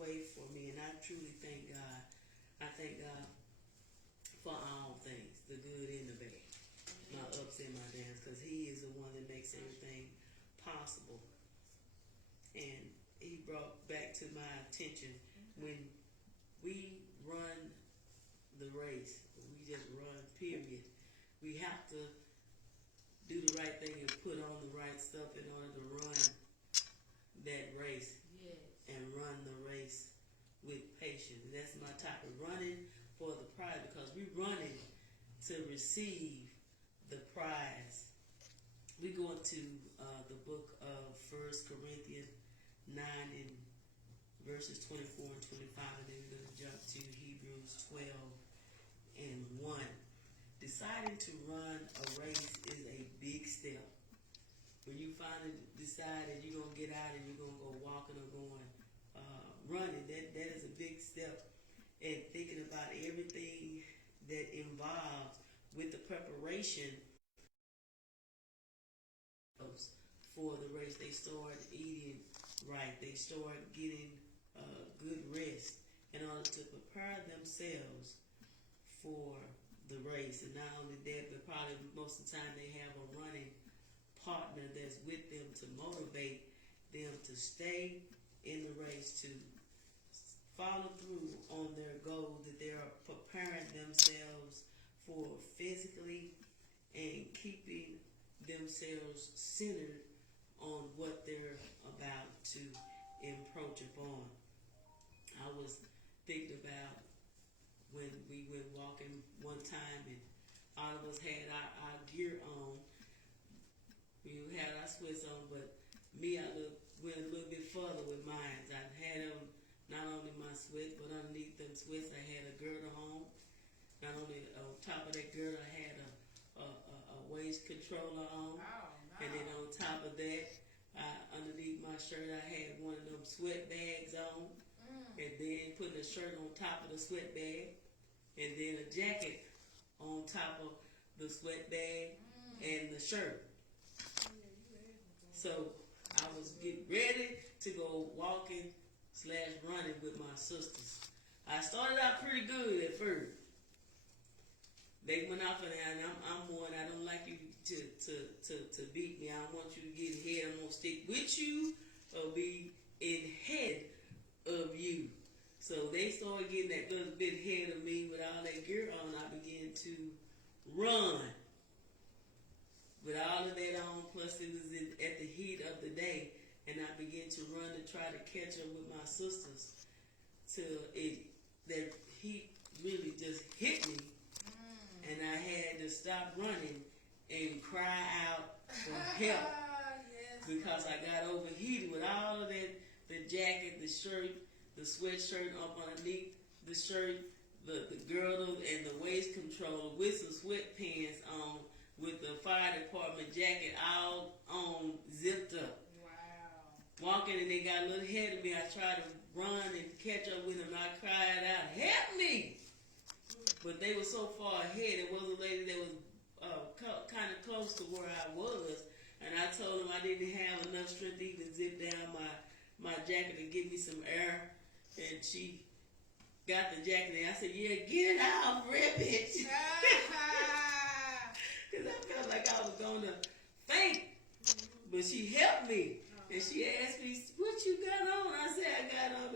way for me, and I truly thank God. I thank God for all things, the good and the bad, my ups and my downs, because He is the one that makes everything possible. And He brought back to my attention when we run the race, we just run, period. We have to do the right thing and put on the right stuff in order to run that race. Yes. And run the race with patience. That's my topic, running for the prize, because we're running to receive the prize. We go into the book of 1 Corinthians 9 and verses 24 and 25, and then we're going to jump to Hebrews 12 and 1. Deciding to run a race is a big step. When you finally decide that you're going to get out and you're going to go walking or going running, that is a big step. And thinking about everything that involves with the preparation for the race. They start eating right. They start getting good rest in order to prepare themselves for the race. And not only that, but probably most of the time they have a running partner that's with them to motivate them to stay in the race, to follow through on their goal that they are preparing themselves for physically and keeping themselves centered on what they're about to approach upon. I was thinking about when we went walking one time and all of us had our gear on. We had our sweats on, but me, I went a little bit further with mine. I had on not only my sweats, but underneath them sweats, I had a girdle on. Not only on top of that girdle, I had a waist controller on. Oh, no. And then on top of that, underneath my shirt, I had one of them sweat bags on. And then putting a shirt on top of the sweat bag. And then a jacket on top of the sweat bag and the shirt. So I was getting ready to go walking / running with my sisters. I started out pretty good at first. They went off and I'm one. I don't like you to beat me. I don't want you to get ahead. I'm gonna stick with you or be ahead of you. So they started getting that little bit ahead of me with all that gear on. I began to run with all of that on. Plus, it was at the heat of the day, and I began to run to try to catch up with my sisters. Till that heat really just hit me, and I had to stop running and cry out for help. Yes. Because I got overheated with all of that, the jacket, the shirt, the sweatshirt up underneath the shirt, the girdle, and the waist controller with some sweatpants on, with the fire department jacket all on, zipped up. Wow. Walking, and they got a little ahead of me. I tried to run and catch up with them. I cried out, "Help me!" But they were so far ahead. It was a lady that was kind of close to where I was, and I told them I didn't have enough strength to even zip down my jacket to give me some air. And she got the jacket, and I said, "Yeah, get it out, rip it." Because I felt like I was going to faint. But she helped me. And she asked me, "What you got on?" I said, "I got on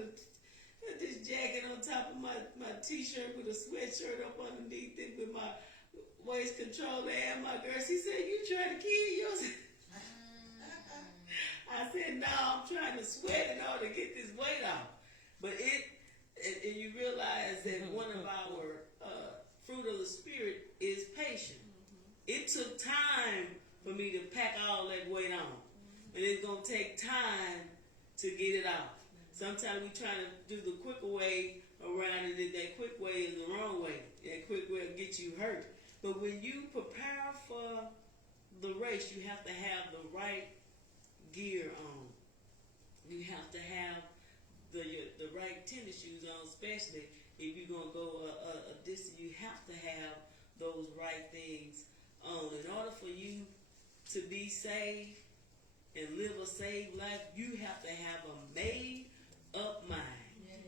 this jacket on top of my t-shirt with a sweatshirt up underneath it with my waist controller and my girl." She said, "You trying to kill yourself?" I said, "No, I'm trying to sweat in order to get this weight off." But and you realize that one of our fruit of the Spirit is patience. It took time for me to pack all that weight on. And it's going to take time to get it off. Sometimes we try to do the quicker way around it, and that quick way is the wrong way. That quick way will get you hurt. But when you prepare for the race, you have to have the right gear on. You have to have the right tennis shoes on, especially if you're going to go a distance. You have to have those right things on. In order for you to be saved and live a saved life, you have to have a made up mind. Yes.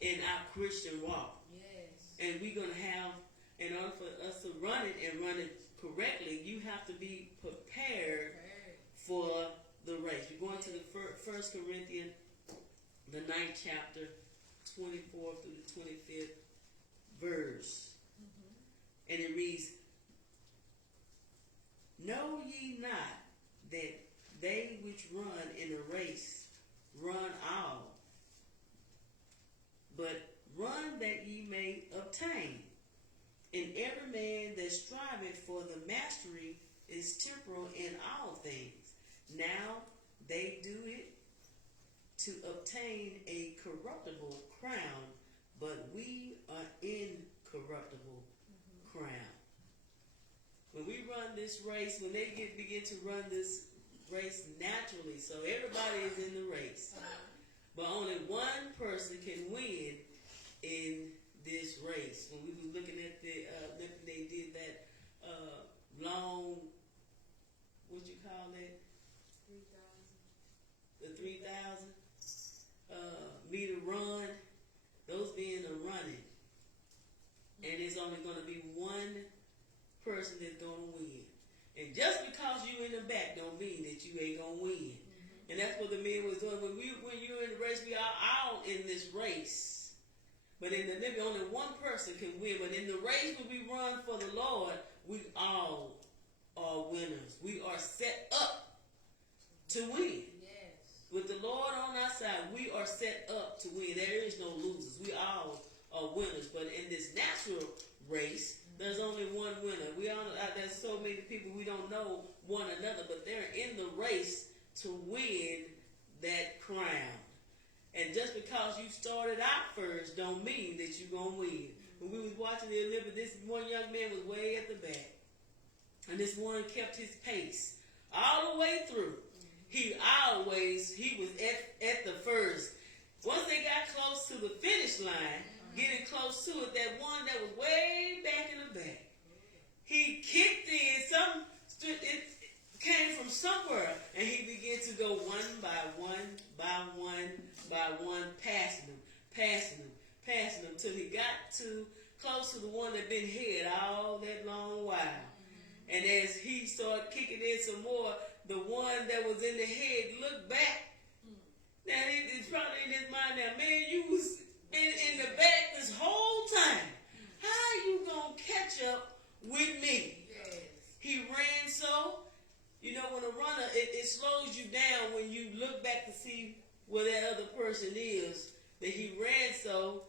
in our Christian walk. Yes. And we're going to have, in order for us to run it and run it correctly, you have to be prepared for the race. We're going to the 1 Corinthians, the 9th chapter, 24 through the 25th verse. And it reads, "Know ye not that they which run in a race run all, but run that ye may obtain. And every man that striveth for the mastery is temporal in all things. Now they do it to obtain a corruptible crown, but we are incorruptible crown." When we run this race, when they begin to run this race naturally, so everybody is in the race, but only one person can win in this race. When we were looking at the they did that long, what you call it? 3,000. The 3,000 meter run. Those men are running, and it's only going to be one person that's going to win. And just because you in the back don't mean that you ain't going to win. And that's what the men was doing. When you're in the race, we are all in this race. But in the Olympic, only one person can win. But in the race when we run for the Lord, we all are winners. We are set up to win. Yes. With the Lord on our side, we are set up to win. There is no losers. We all are winners. But in this natural race, there's only one winner. There's so many people we don't know one another, but they're in the race to win that crown. And just because you started out first don't mean that you're going to win. When we was watching the Olympics, this one young man was way at the back. And this one kept his pace all the way through. He was at the first. Once they got close to the finish line, getting close to it, that one that was way back in the back, he kicked in, it came from somewhere, and he began to go one by one, passing them, till he got close to the one that been hit all that long while. And as he started kicking in some more, the one that was in the head looked back. Now, it's probably in his mind now, man, you was in the back this whole time. How you gonna catch up with me? Yes. He ran so, when a runner, it slows you down when you look back to see where that other person is. That he ran so,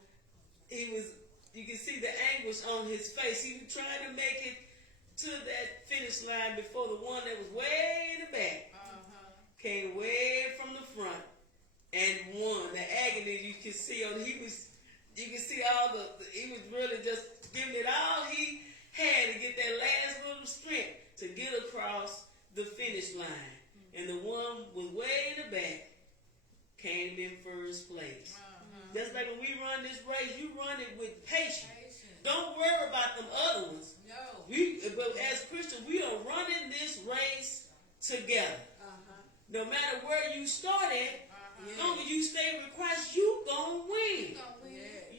you can see the anguish on his face. He was trying to make it to that finish line before the one that was way in the back came way from the front and won. The agony you can see on he was really just giving it all he had to get that last little strength to get across the finish line. And the one was way in the back came in first place. Just like when we run this race, you run it with patience. Don't worry about them other ones. No. But as Christians, we are running this race together. No matter where you started, as long as you stay with Christ, you gonna win.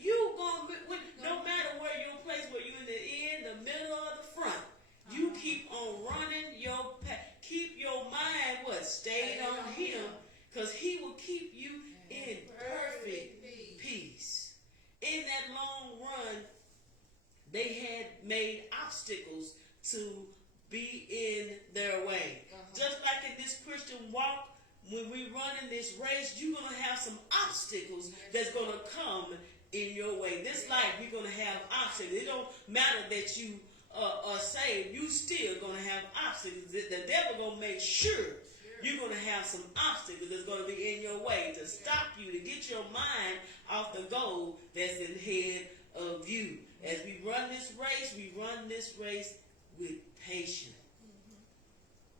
You gonna win. No matter where your place, where you in the end, the middle, or the front, you keep on running your path. Keep your mind stayed on Him, because He will keep you in perfect peace. In that long run, they had made obstacles to be in their way. Just like in this Christian walk, when we run in this race, you're going to have some obstacles that's going to come in your way. This life, you're going to have obstacles. It don't matter that you are saved. You still going to have obstacles. The devil going to make sure you're going to have some obstacles that's going to be in your way to stop you, to get your mind off the goal that's ahead of you. As we run this race with patience.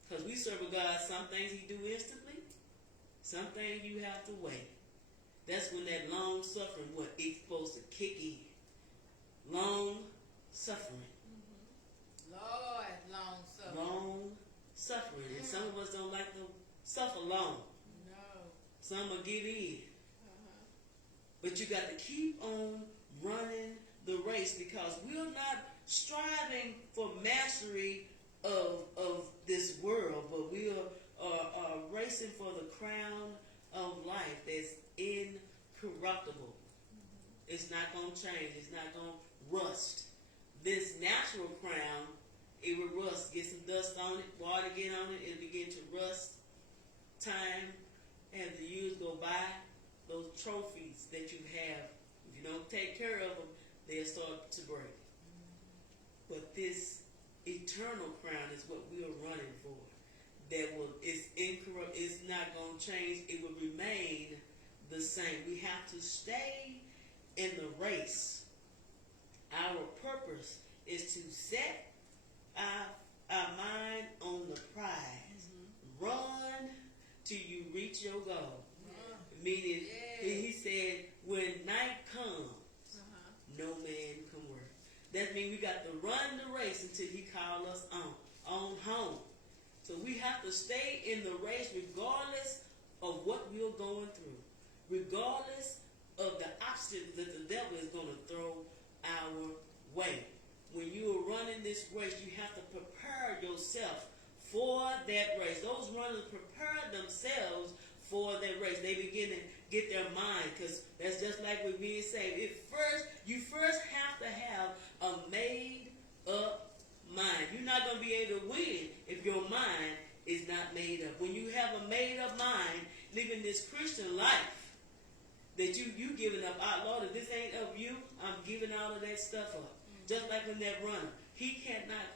Because we serve a God, some things He do instantly, some things you have to wait. That's when that long suffering, it's supposed to kick in. Long suffering. Lord, long suffering. Long suffering. And some of us don't like to suffer long. No. Some will give in. But you got to keep on running the race, because we're not striving for mastery of this world, but we are racing for the crown of life that's incorruptible. It's not going to change. It's not going to rust. This natural crown, it will rust. Get some dust on it, water get on it, it'll begin to rust. Time, as the years go by, those trophies that you have, if you don't take care of them, they'll start to break. But this eternal crown is what we are running for. It's incorrupt. It's not going to change. It will remain the same. We have to stay in the race. Our purpose is to set our mind on the prize. Run till you reach your goal. Meaning, he said, when night comes, no man can work. That means we got to run the race until he calls us on home. So we have to stay in the race regardless of what we're going through, regardless of the obstacles that the devil is going to throw our way. When you are running this race, you have to prepare yourself for that race. Those runners prepare themselves for that race. They begin to get their mind, because that's just like with being saved. You first have to have a made up mind. You're not going to be able to win if your mind is not made up. When you have a made up mind, living this Christian life, that you giving up, Lord, if this ain't of you, I'm giving all of that stuff up. Just like when that runner, he cannot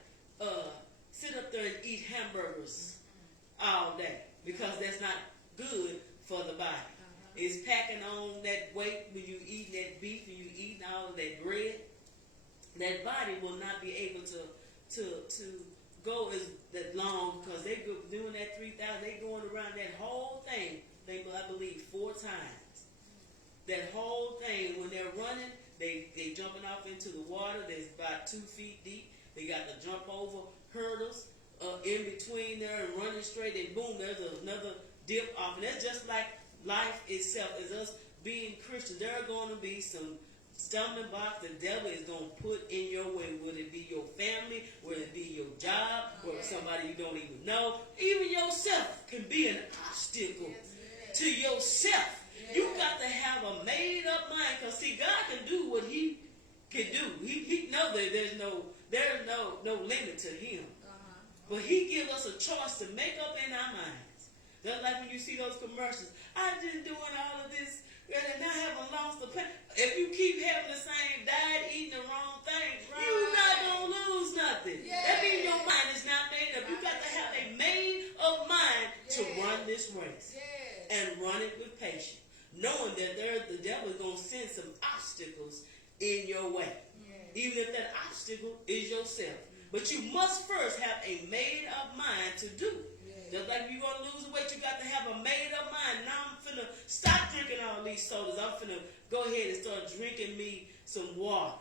sit up there and eat hamburgers all day, because that's not good for the body. It's packing on that weight when you eating that beef and you eating all of that bread. That body will not be able to go as that long, because they go doing that 3,000. They going around that whole thing. I believe 4 times. That whole thing, when they're running, they jumping off into the water that's about 2 feet deep. They got to jump over hurdles in between there and running straight, and boom, there's another dip off. And that's just like life itself. As us being Christians, there are going to be some stumbling blocks the devil is going to put in your way. Would it be your family? Would it be your job? Or somebody you don't even know? Even yourself can be an obstacle to yourself. You got to have a made up mind, because see, God can do what he can do. He knows that there's no limit to him. But he gives us a choice to make up in our minds. Just like when you see those commercials, I've been doing all of this and I haven't lost the pain. If you keep having the same diet, eating the wrong thing, you're not going to lose nothing. That means your mind is not made up. You got to have a made up mind to run this race and run it with patience, knowing that the devil is going to send some obstacles in your way, even if that obstacle is yourself. But you must first have a made up mind to do. Just like if you're going to lose weight, you got to have a made up mind. Now I'm finna stop drinking all these sodas. I'm finna go ahead and start drinking me some water.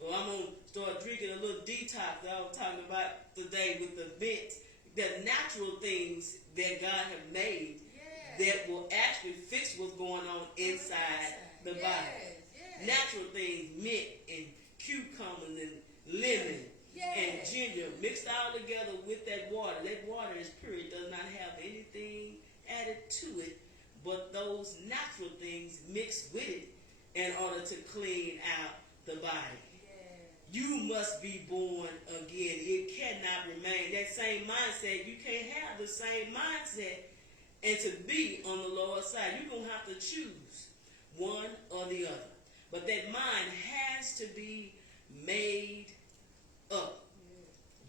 Or I'm going to start drinking a little detox that I was talking about today with the mint, the natural things that God has made that will actually fix what's going on inside the body. Natural things, mint and cucumbers and lemon and ginger mixed all together with that water. That water is pure. It does not have anything added to it but those natural things mixed with it in order to clean out the body. You must be born again. It cannot remain. That same mindset, you can't have the same mindset and to be on the Lord's side. You're going to have to choose one or the other. But that mind has to be made up.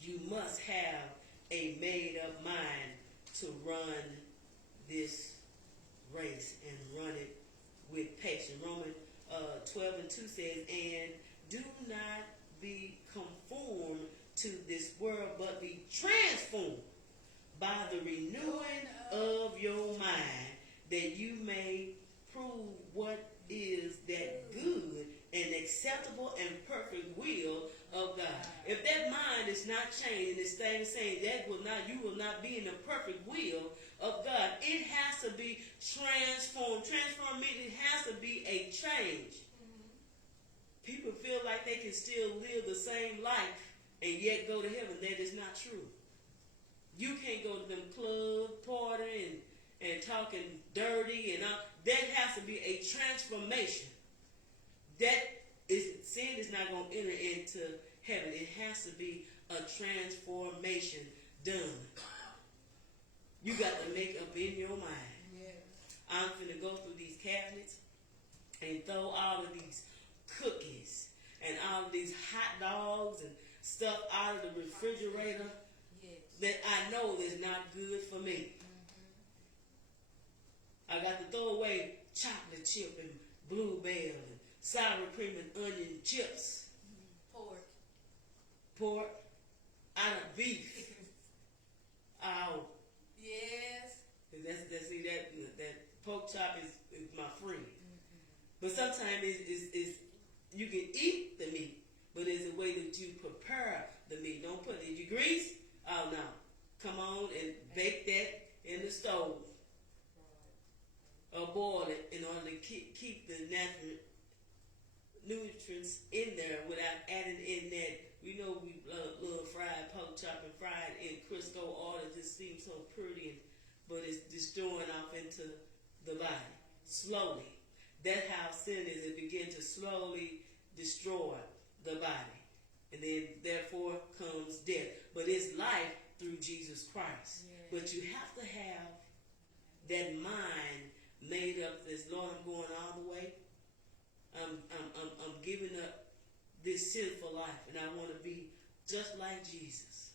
You must have a made up mind to run this race and run it with patience. Romans 12:2 says, and do not be conformed to this world, but be transformed by the renewing of your mind, that you may prove what is that good and acceptable and perfect will of God. If that mind is not changed and it's staying the same, you will not be in the perfect will of God. It has to be transformed. Transform means it has to be a change. People feel like they can still live the same life and yet go to heaven. That is not true. You can't go to them club partying and talking dirty and all. That has to be a transformation. Sin is not going to enter into heaven. It has to be a transformation done. You got to make up in your mind. Yes. I'm finna go through these cabinets and throw all of these cookies and all of these hot dogs and stuff out of the refrigerator that I know is not good for me. I got to throw away chocolate chip and bluebell and sour cream and onion chips. Pork out of beef. Ow. Yes. That pork chop is my friend. But sometimes it's you can eat the meat, but there's a way that you prepare the meat. Don't put it. You grease? Oh no. Come on and bake that in the stove. Or boil it in order to keep the natural nutrients in there without adding in that. We know we love fried pork chop and fried in Crisco oil. It just seems so pretty, but it's destroying off into the body slowly. That's how sin is. It begins to slowly destroy the body, and then therefore comes death. But it's life through Jesus Christ. Yeah. But you have to have that mind made up. This Lord, I'm going all the way. I'm giving up this sinful life, and I want to be just like Jesus.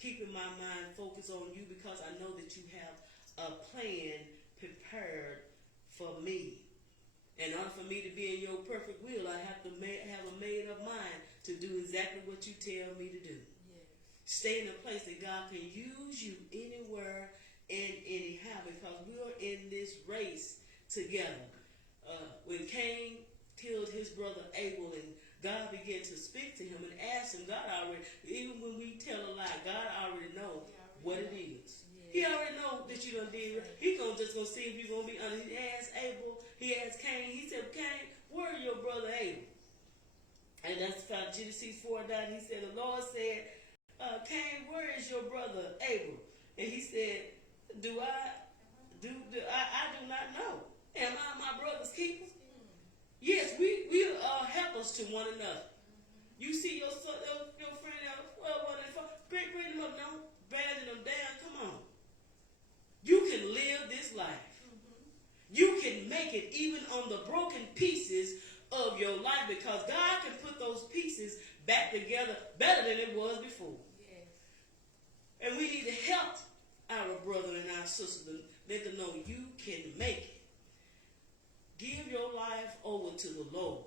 Keeping my mind focused on you because I know that you have a plan prepared for me. In order for me to be in your perfect will, I have to have a made-up mind to do exactly what you tell me to do. Yes. Stay in a place that God can use you anywhere and anyhow, because we are in this race together. When Cain killed his brother Abel and God began to speak to him and ask him, God already, even when we tell a lie, God already knows what it is. Yeah. He already knows that you done did it. He just gonna see if you're gonna be honest. He asked Abel, he asked Cain, he said, Cain, where is your brother Abel? And that's found Genesis 4:9. He said, the Lord said, Cain, where is your brother Abel? And he said, I do not know. Am I my brother's keeper? Yes, we are helpers to one another. You see your friend, bring them up now, banding them down. Come on. You can live this life. You can make it even on the broken pieces of your life because God can put those pieces back together better than it was before. Yes. And we need to help our brother and our sister to let them know you can make it. Give your life over to the Lord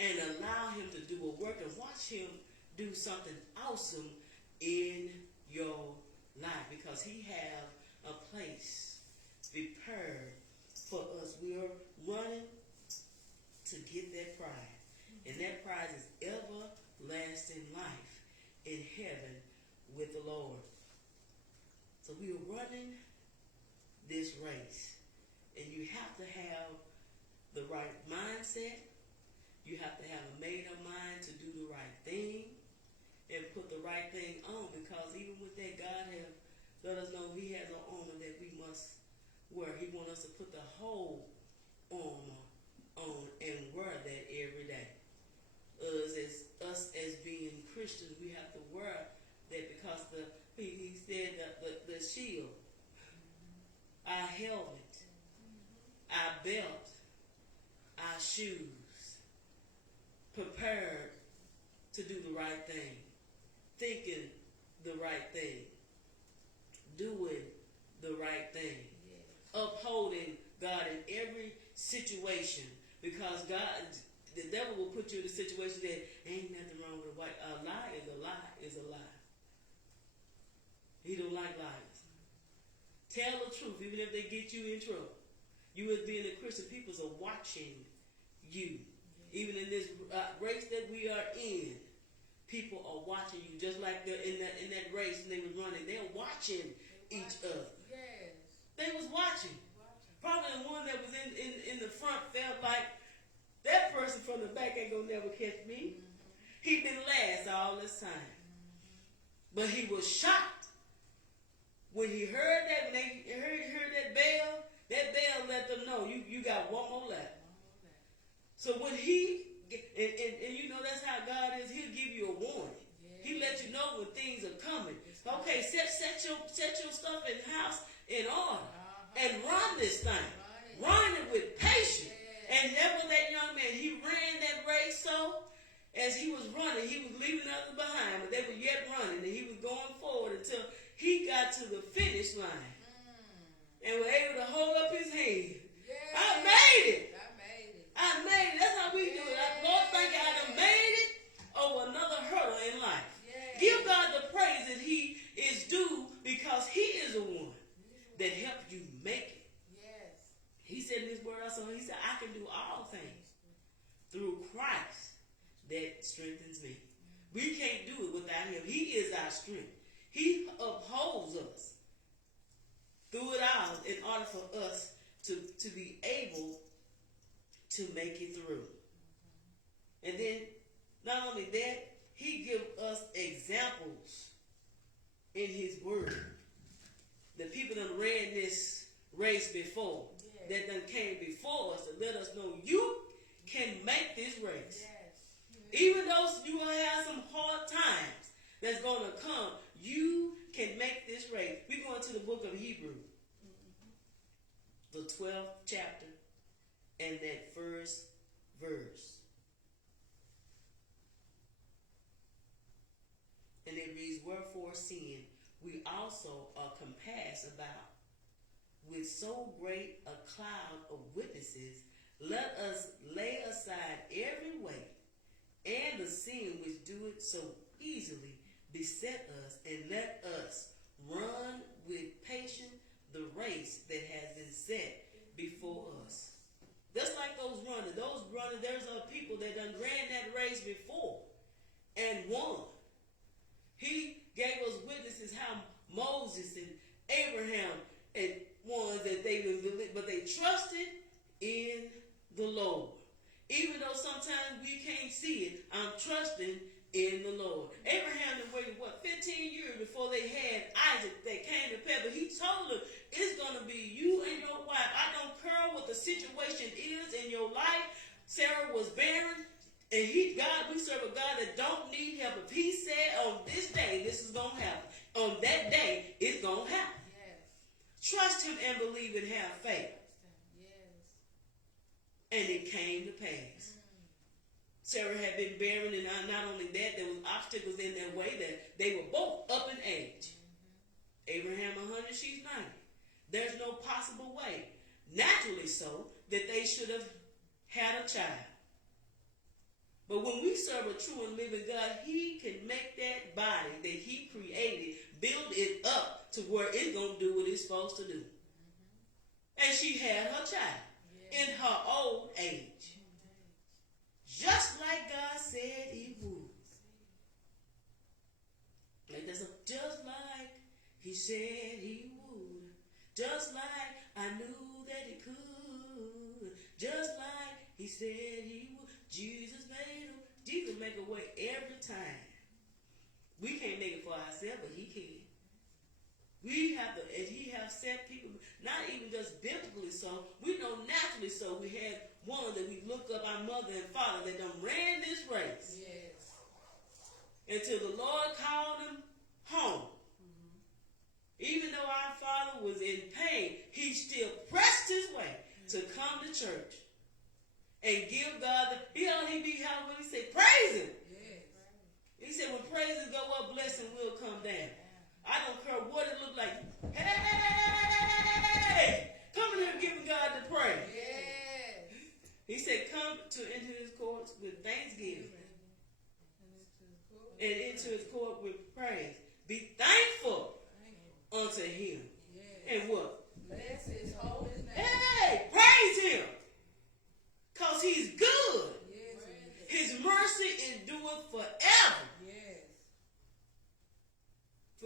and allow him to do a work and watch him do something awesome in your life because he have a place prepared for us. We are running to get that prize. And that prize is everlasting life in heaven with the Lord. So we are running this race. And you have to have the right mindset. You have to have a made-up mind to do the right thing and put the right thing on, because even with that, God has let us know he has an armor that we must wear. He wants us to put the whole armor on and wear that every day. Us as being Christians, we have to wear that because he said the shield, our helmet, our belt, our shoes, prepared to do the right thing, thinking the right thing, doing the right thing, upholding God in every situation, because the devil will put you in a situation that ain't nothing wrong with a lie is a lie is a lie. He don't like lies. Tell the truth, even if they get you in trouble. You as being a Christian, people are watching you. Even in this race that we are in, people are watching you, just like they're in that race and they was running. They're watching each other. Yes. They was watching. Probably the one that was in the front felt like that person from the back ain't gonna never catch me. He been last all this time. But he was shocked when he heard that, when they heard that bell let them know you got one more left. So when he, and you know that's how God is, he'll give you a warning. He let you know when things are coming. Okay, set your stuff in the house in order and run this thing. Run it with patience. And that was that young man. He ran that race so as he was running, he was leaving others behind, but they were yet running, and he was going forward until he got to the finish line and was able to hold up his hand. I made it. I made it. That's how we do it. Lord, thank you. I done made it over another hurdle in life. Give God the praise that he is due because he is the one that helped you make it. He said in his word also, he said, I can do all things through Christ that strengthens me. We can't do it without him. He is our strength. He upholds us through it all in order for us to be able to make it through. And then, not only that, he gives us examples in his word. The people that ran this race before, that done came before us to let us know you can make this race. Even though you will have some hard times that's going to come, you can make this race. We're going to the book of Hebrews, the 12th chapter, and that first verse. And it reads, wherefore seeing we also are compassed about with so great a cloud of witnesses, let us lay aside every weight and the sin which doeth so easily beset us, and let us run with patience the race that has been set before us. Just like those runners, there's people that done ran that race before and won. He gave us witnesses how Moses and Abraham and ones that but they trusted in the Lord. Even though sometimes we can't see it, I'm trusting in the Lord. Abraham waited, 15 years before they had Isaac that came to pass. But he told them, it's going to be you and your wife. I don't care what the situation is in your life. Sarah was barren. And we serve a God that don't need help. If he said on this day, this is going to happen. On that day, it's going to happen. Trust him and believe and have faith. And it came to pass. Sarah had been barren, and not only that, there was obstacles in their way that they were both up in age. Abraham 100, she's 90. There's no possible way, naturally so, that they should have had a child. But when we serve a true and living God, he can make that body that he created, build it up to where it's going to do what it's supposed to do. And she had her child in her old age. Just like God said he would. Just like he said he would. Just like I knew that he could. Just like he said he would. Jesus make a way every time. We can't make it for ourselves, but he can. We have to, and he have set people, not even just biblically so, we know naturally so. We had one that we look up, our mother and father, that done ran this race. Until the Lord called them home. Even though our father was in pain, he still pressed his way to come to church and give God he be how when he said, praise him. He said, when praises go up, blessing will come down. I don't care what it looked like. Hey! Come in here giving God the praise. He said, come into his courts with thanksgiving. And into his court with praise. Be thankful unto him. And what? Bless his holy name. Hey! Praise him. Because he's good. His mercy endureth forever.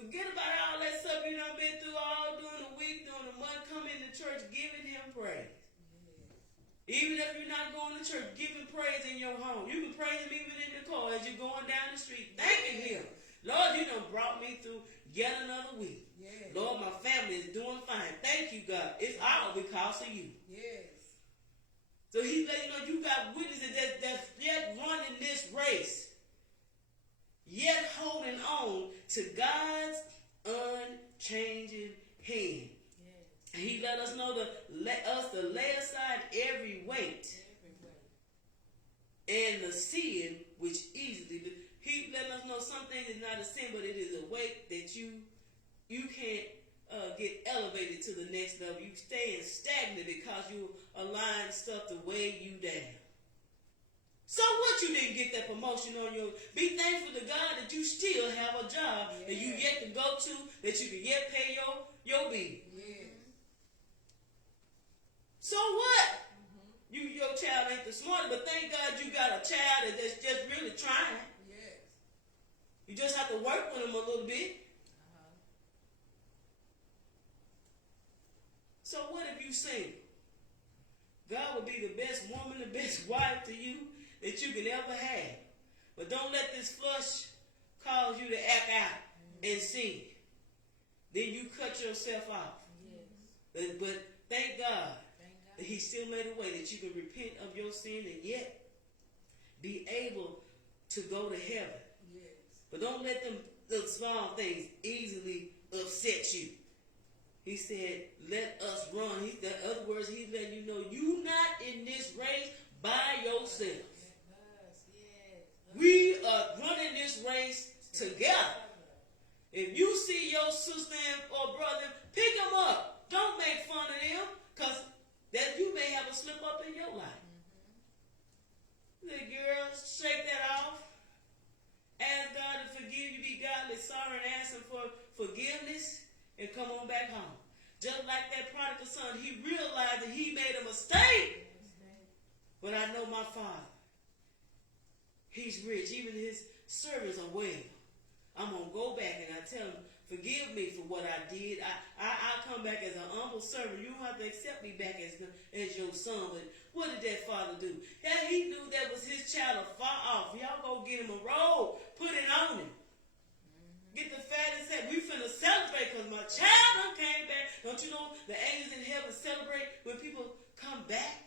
Forget about all that stuff you done been through all during the week, during the month. Come into church giving him praise. Even if you're not going to church, giving praise in your home. You can praise him even in the car as you're going down the street, thanking him. Lord, you done brought me through yet another week. Yes. Lord, my family is doing fine. Thank you, God. It's all because of you. Yes. So he's letting you know you got witnesses that's yet running this race, yet holding on to God's unchanging hand. And he let us know to lay aside every weight and the sin which easily. He letting us know some things is not a sin, but it is a weight that you can't get elevated to the next level. You staying stagnant because you align stuff to weigh you down. So what, you didn't get that promotion on your... Be thankful to God that you still have a job that you yet to go to, that you can yet pay your bill. So what? Your child ain't the smartest, but thank God you got a child that's just really trying. You just have to work with them a little bit. So what if you single? God will be the best woman, the best wife to you that you can ever have. But don't let this flush cause you to act out and sin. Then you cut yourself off. But thank God that he still made a way that you can repent of your sin and yet be able to go to heaven. But don't let them small things easily upset you. He said, let us run. In other words, he's letting you know you not in this race by yourself. We are running this race together. If you see your sister or brother, pick them up. Don't make fun of them, because that you may have a slip up in your life. Little girl, shake that off. Ask God to forgive you, be godly sorry, and ask him for forgiveness, and come on back home. Just like that prodigal son, he realized that he made a mistake. But I know my Father. He's rich. Even his servants are well. I'm going to go back and I tell him, forgive me for what I did. I come back as an humble servant. You don't have to accept me back as your son. But what did that father do? Yeah, he knew that was his child far off. Y'all go get him a robe. Put it on him. Get the fat and say, we finna celebrate because my child done came back. Don't you know the angels in heaven celebrate when people come back?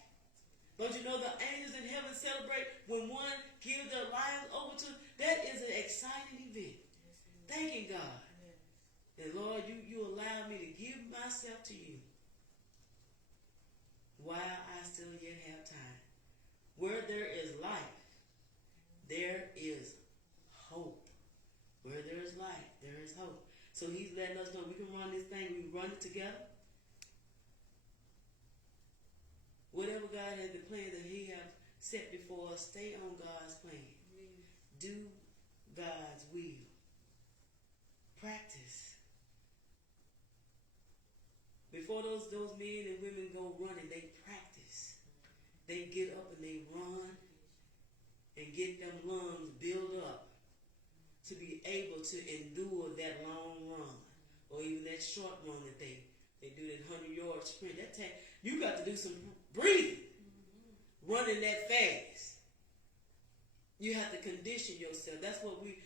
Don't you know the angels in heaven celebrate when one gives their lives over to? That is an exciting event. Thanking God. And Lord, you allow me to give myself to you while I still yet have time. Where there is life, there is hope. Where there is life, there is hope. So he's letting us know we can run this thing. We run it together. Whatever God has the plan that he has set before us, stay on God's plan. Do God's will. Practice. Before those men and women go running, they practice. They get up and they run and get them lungs built up to be able to endure that long run or even that short run that they do, that 100-yard sprint. You got to do some breathing, running that fast. You have to condition yourself. That's what we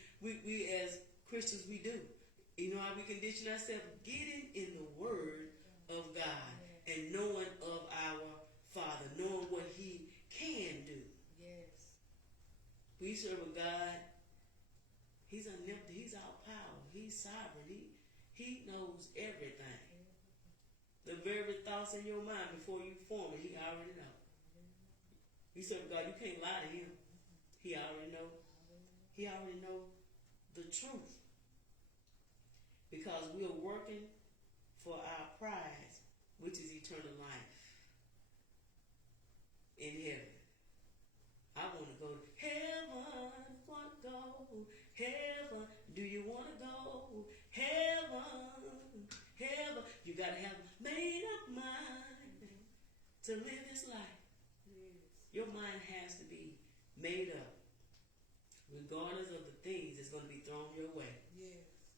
as Christians, we do. You know how we condition ourselves? Getting in the Word of God and knowing of our Father, knowing what he can do. We serve a God. He's omnipotent. He's all power. He's sovereign. He knows everything. The very thoughts in your mind before you form it, he already knows. You serve God, you can't lie to him. He already knows. He already knows the truth. Because we're working for our prize, which is eternal life in heaven. I want to go to heaven. Want to go heaven. Do you want to go heaven? Heaven. You got to have made up mind to live this life. Your mind has to be made up, regardless of the things that's going to be thrown your way.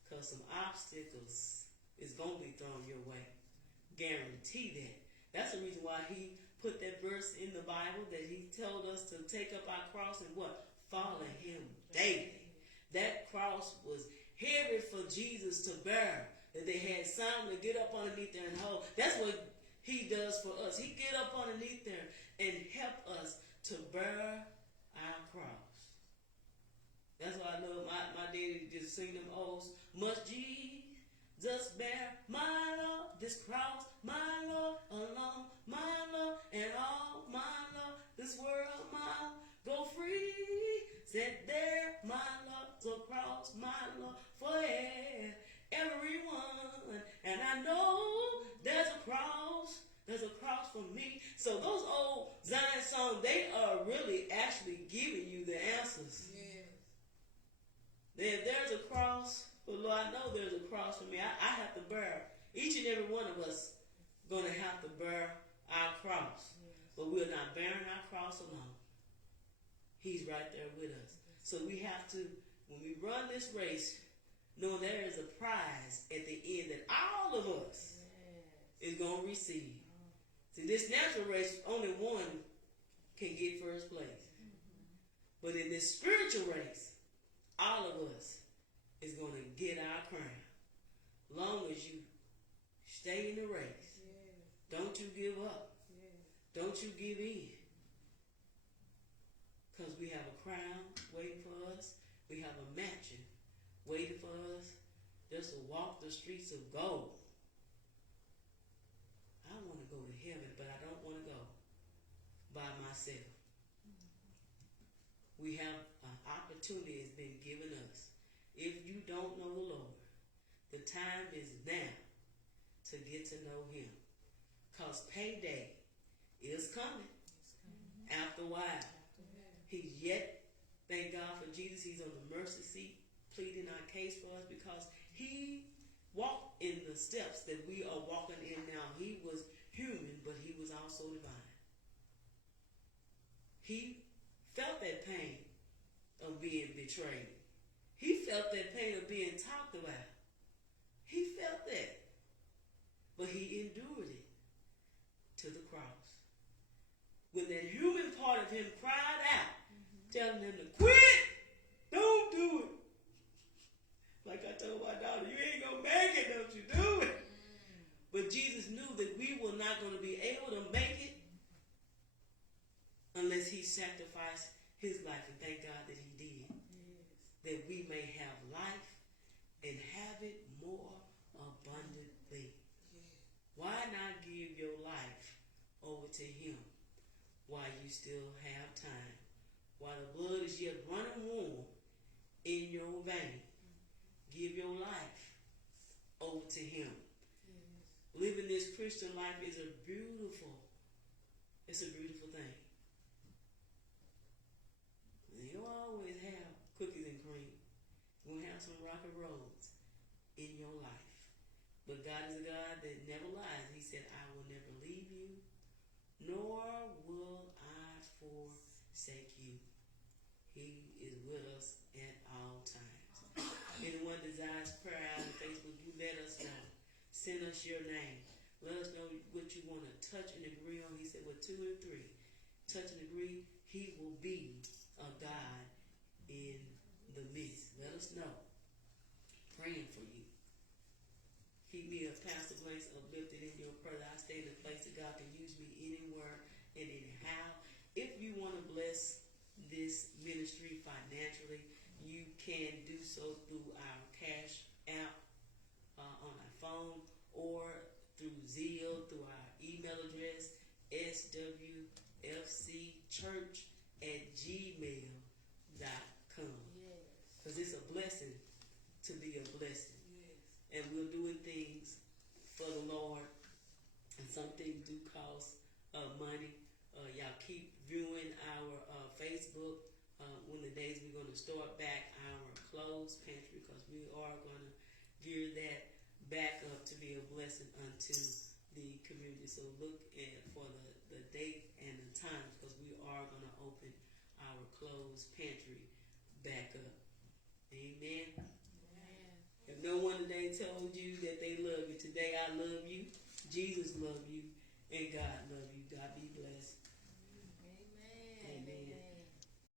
Because because some obstacles is going to be thrown your way. Guarantee that. That's the reason why he put that verse in the Bible that he told us to take up our cross and what? Follow him daily. That cross was heavy for Jesus to bear. That they had something to get up underneath there and hold. That's what he does for us. He get up underneath there and help us to bear our cross. That's why I love my daddy just sing them old. Must Jesus bear my Lord, this cross, my Lord, alone, my Lord, and all my Lord, this world, my go free. Set there, my Lord, so cross, my Lord, for everyone. And I know there's a cross for me. So those old Zion songs, they are really actually giving you the answers. If there's a cross, well, Lord, I know there's a cross for me. I have to bear. Each and every one of us going to have to bear our cross. But we're not bearing our cross alone. He's right there with us. So we have to, when we run this race, know there is a prize at the end that all of us is going to receive. See, this natural race, only one can get first place. But in this spiritual race, all of us is going to get our crown. Long as you stay in the race. Don't you give up. Don't you give in. Because we have a crown waiting for us. We have a mansion waiting for us just to walk the streets of gold. I want to go to heaven, but I don't want to go by myself. We have an opportunity has been given us. If you don't know the Lord, the time is now to get to know him. Because payday is coming. After a while. He's yet, thank God for Jesus, he's on the mercy seat pleading our case for us because he walked in the steps that we are walking in now. He was human, but he was also divine. He felt that pain of being betrayed. He felt that pain of being talked about. He felt that. But he endured it to the cross. When that human part of him cried out, telling them to quit, don't do it. Like I told my daughter, you ain't going to make it, don't you do it. But Jesus knew that we were not going to be able to make it unless he sacrificed his life. And thank God that he did. That we may have life and have it more abundantly. Why not give your life over to him while you still have time? While the blood is yet running warm in your vein, give your life over to him. Living this Christian life is a beautiful thing. You don't always have cookies and cream. You're going to have some rocky roads in your life. But God is a God that never lies. He said, I will never leave you, nor will I forsake you. He is with us at all times. Anyone desires prayer out on Facebook, you let us know. Send us your name. Let us know what you want to touch and agree on. He said, with 2 and 3, touch and agree, he will be a God in the midst. Let us know. Praying for you. Keep me as Pastor Blaze uplifted in your prayer. I stay in a place that God can use me anywhere and anyhow. If you want to bless this ministry financially, you can do so through our Cash App on our phone or through Zelle, through our email address, swfcchurch@gmail.com. Because it's a blessing to be a blessing. And we're doing things for the Lord. And some things do cost money. Y'all keep viewing our Facebook when the days we're going to start back our clothes pantry, because we are going to gear that back up to be a blessing unto the community. So look for the date and the time, because we are going to open our clothes pantry back up. Amen. If no one they told you that they love you. Today I love you. Jesus love you. And God love you. God be blessed.